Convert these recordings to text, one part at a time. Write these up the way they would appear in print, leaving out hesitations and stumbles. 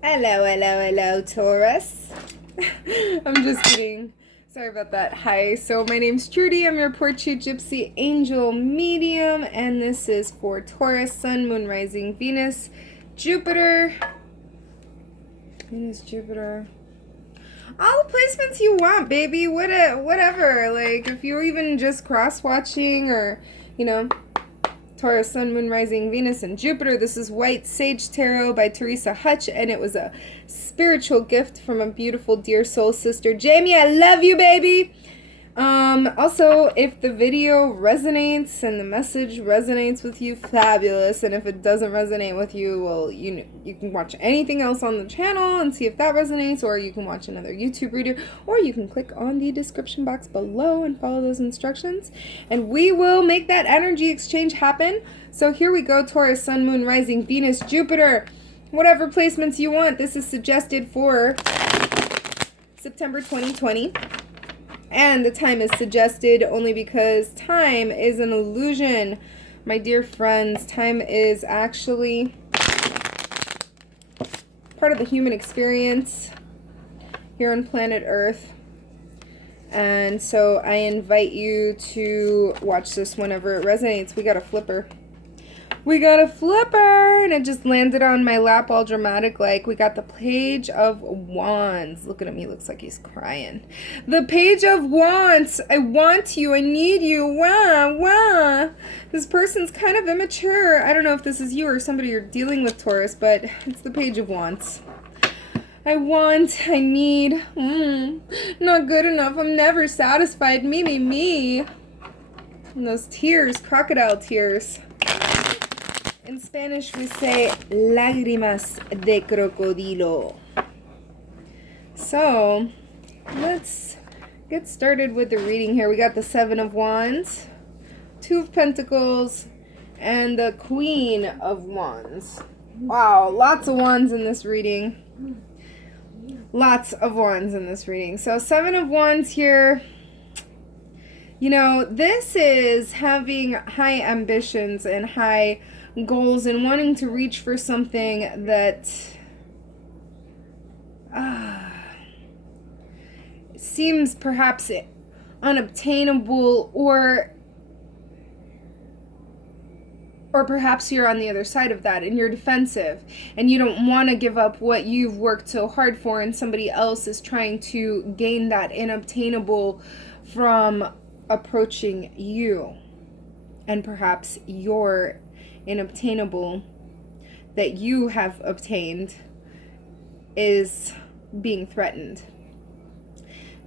Hello, hello, hello, Taurus. I'm just kidding. Sorry about that. Hi, so my name's Trudy. I'm your Portrait Gypsy Angel Medium, and this is for Taurus, Sun, Moon, Rising, Venus, Jupiter. Venus, Jupiter. All the placements you want, baby. Whatever. Like, if you're even just cross-watching or, you know, Taurus, Sun, Moon, Rising, Venus, and Jupiter. This is White Sage Tarot by Teresa Hutch, and it was a spiritual gift from a beautiful, dear soul sister. Jamie, I love you, baby! Also, if the video resonates and the message resonates with you, fabulous. And if it doesn't resonate with you, well, you can watch anything else on the channel and see if that resonates, or you can watch another YouTube video, or you can click on the description box below and follow those instructions, and we will make that energy exchange happen. So here we go, Taurus, Sun, Moon, Rising, Venus, Jupiter, whatever placements you want. This is suggested for September 2020. And the time is suggested only because time is an illusion. My dear friends, time is actually part of the human experience here on planet Earth. And so I invite you to watch this whenever it resonates. We got a flipper. We got a flipper, and it just landed on my lap all dramatic like. We got the Page of Wands. Look at him, he looks like he's crying. The Page of Wands. I want you, I need you, wah, wah. This person's kind of immature. I don't know if this is you or somebody you're dealing with, Taurus, but it's the Page of Wands. I want, I need, not good enough, I'm never satisfied, me. And those tears, crocodile tears. In Spanish, we say lágrimas de crocodilo. So, let's get started with the reading here. We got the Seven of Wands, Two of Pentacles, and the Queen of Wands. Wow, lots of wands in this reading. Lots of wands in this reading. So, Seven of Wands here. You know, this is having high ambitions and high goals and wanting to reach for something that seems perhaps unobtainable, or perhaps you're on the other side of that and you're defensive and you don't want to give up what you've worked so hard for, and somebody else is trying to gain that inobtainable from approaching you, and perhaps your inobtainable that you have obtained is being threatened.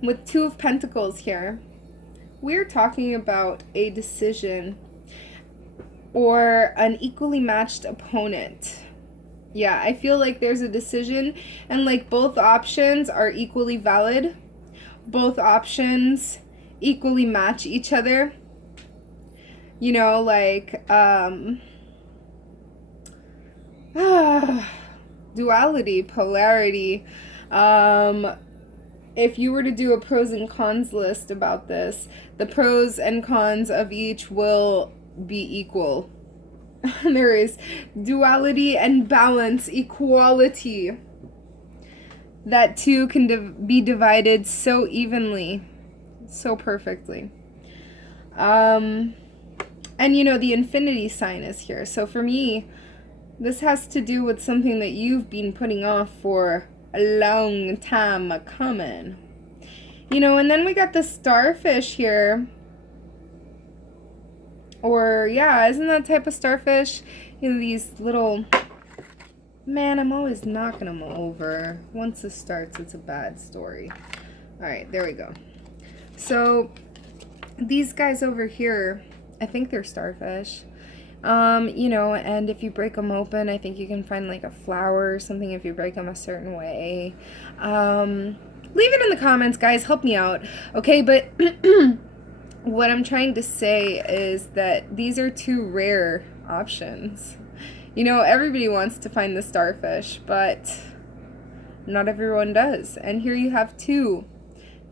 With Two of Pentacles here, we're talking about a decision or an equally matched opponent. Yeah, I feel like there's a decision, and like both options are equally valid. Both options equally match each other. You know, like duality, polarity. If you were to do a pros and cons list about this, the pros and cons of each will be equal. There is duality and balance, equality. That too can be divided so evenly, so perfectly. And you know, the infinity sign is here. So for me, this has to do with something that you've been putting off for a long time coming. You know, and then we got the starfish here. Or, yeah, isn't that type of starfish? You know, these little... Man, I'm always knocking them over. Once it starts, it's a bad story. Alright, there we go. So, these guys over here, I think they're starfish. You know, and if you break them open, I think you can find like a flower or something if you break them a certain way. Leave it in the comments, guys. Help me out. Okay, but what I'm trying to say is that these are two rare options. You know, everybody wants to find the starfish, but not everyone does. And here you have two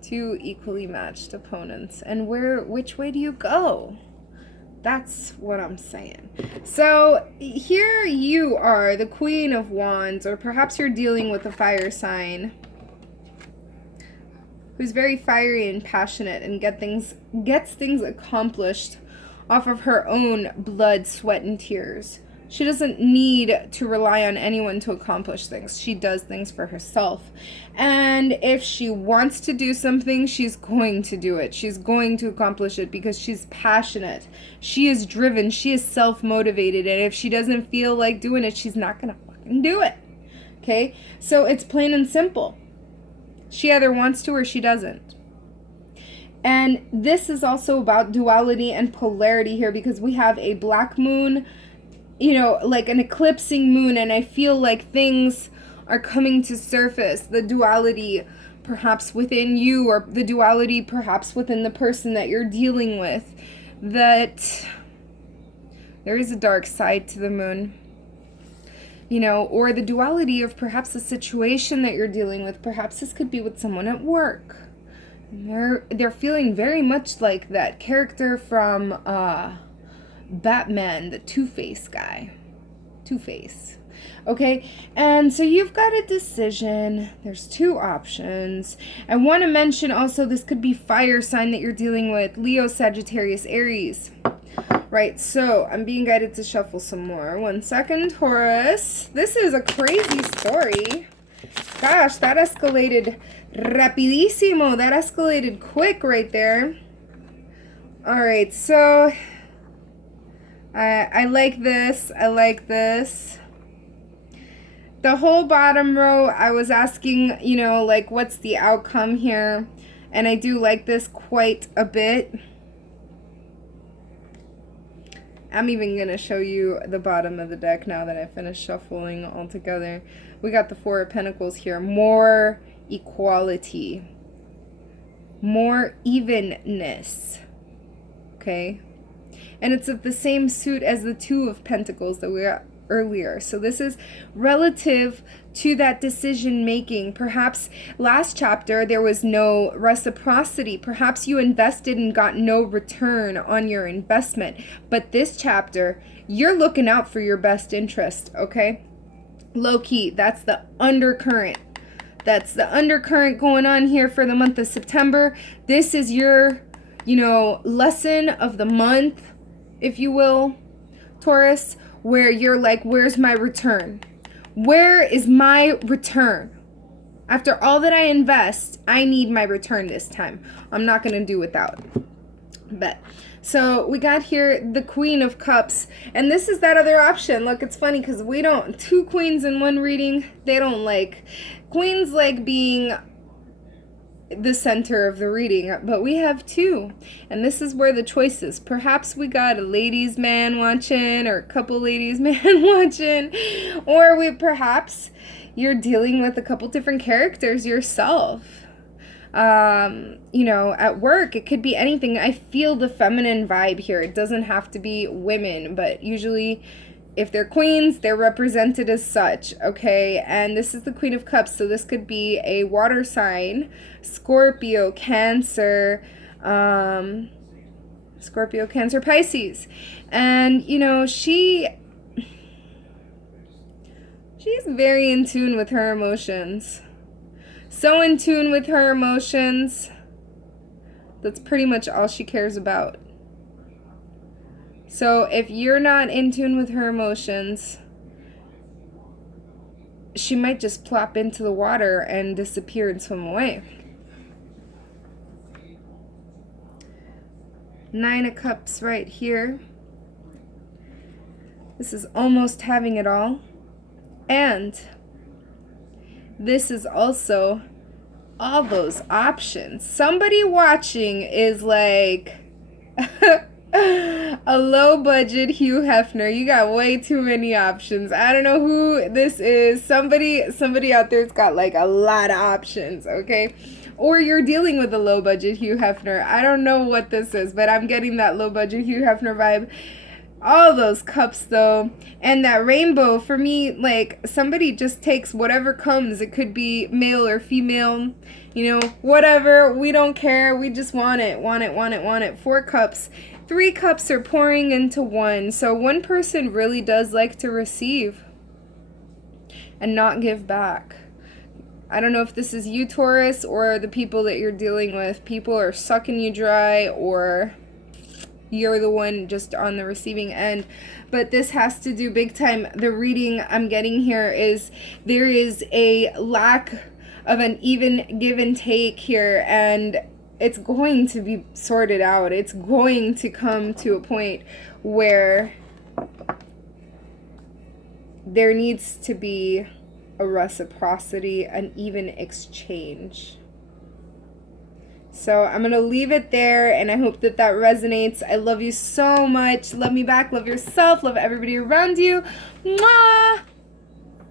equally matched opponents. And which way do you go? That's what I'm saying. So here you are, the Queen of Wands, or perhaps you're dealing with a fire sign who's very fiery and passionate and gets things accomplished off of her own blood, sweat, and tears. She doesn't need to rely on anyone to accomplish things. She does things for herself. And if she wants to do something, she's going to do it. She's going to accomplish it because she's passionate. She is driven. She is self-motivated. And if she doesn't feel like doing it, she's not going to fucking do it. Okay? So it's plain and simple. She either wants to or she doesn't. And this is also about duality and polarity here, because we have a black moon, you know, like an eclipsing moon, and I feel like things are coming to surface. The duality perhaps within you, or the duality perhaps within the person that you're dealing with, that there is a dark side to the moon. You know, or the duality of perhaps the situation that you're dealing with. Perhaps this could be with someone at work. And they're feeling very much like that character from Batman, the Two-Face guy. Two-Face. Okay, and so you've got a decision. There's two options. I want to mention also this could be fire sign that you're dealing with. Leo, Sagittarius, Aries. Right, so I'm being guided to shuffle some more. 1 second, Taurus. This is a crazy story. Gosh, that escalated rapidísimo. That escalated quick right there. All right, so I like this. I like this. The whole bottom row, I was asking, you know, like, what's the outcome here? And I do like this quite a bit. I'm even going to show you the bottom of the deck now that I finished shuffling all together. We got the Four of Pentacles here. More equality. More evenness. Okay? And it's of the same suit as the Two of Pentacles that we got earlier. So this is relative to that decision making. Perhaps last chapter there was no reciprocity. Perhaps you invested and got no return on your investment. But this chapter, you're looking out for your best interest, okay? Low key, that's the undercurrent. That's the undercurrent going on here for the month of September. This is your, you know, lesson of the month, if you will, Taurus, where you're like, where's my return? Where is my return? After all that I invest, I need my return this time. I'm not going to do without. Bet. So we got here the Queen of Cups, and this is that other option. Look, it's funny because we don't, two queens in one reading, they don't like, queens like being the center of the reading, but we have two, and this is where the choice is. Perhaps we got a ladies man watching, or a couple ladies man watching, or perhaps you're dealing with a couple different characters yourself. You know, at work, it could be anything. I feel the feminine vibe here. It doesn't have to be women, but usually if they're queens, they're represented as such, okay? And this is the Queen of Cups, so this could be a water sign, Scorpio, Cancer, Scorpio, Cancer, Pisces. And, you know, she's very in tune with her emotions. So in tune with her emotions, that's pretty much all she cares about. So if you're not in tune with her emotions, she might just plop into the water and disappear and swim away. 9 of Cups right here. This is almost having it all. And this is also all those options. Somebody watching is like a low budget Hugh Hefner. You got way too many options. I don't know who this is. Somebody out there's got like a lot of options, okay? Or you're dealing with a low budget Hugh Hefner. I don't know what this is, but I'm getting that low budget Hugh Hefner vibe. All those cups though, and that rainbow, for me, like, somebody just takes whatever comes. It could be male or female, you know, whatever. We don't care. We just want it. 4 cups. 3 cups are pouring into 1. So one person really does like to receive and not give back. I don't know if this is you, Taurus, or the people that you're dealing with. People are sucking you dry, or you're the one just on the receiving end. But this has to do big time. The reading I'm getting here is there is a lack of an even give and take here, and it's going to be sorted out. It's going to come to a point where there needs to be a reciprocity, an even exchange. So I'm going to leave it there, and I hope that that resonates. I love you so much. Love me back. Love yourself. Love everybody around you. Mwah!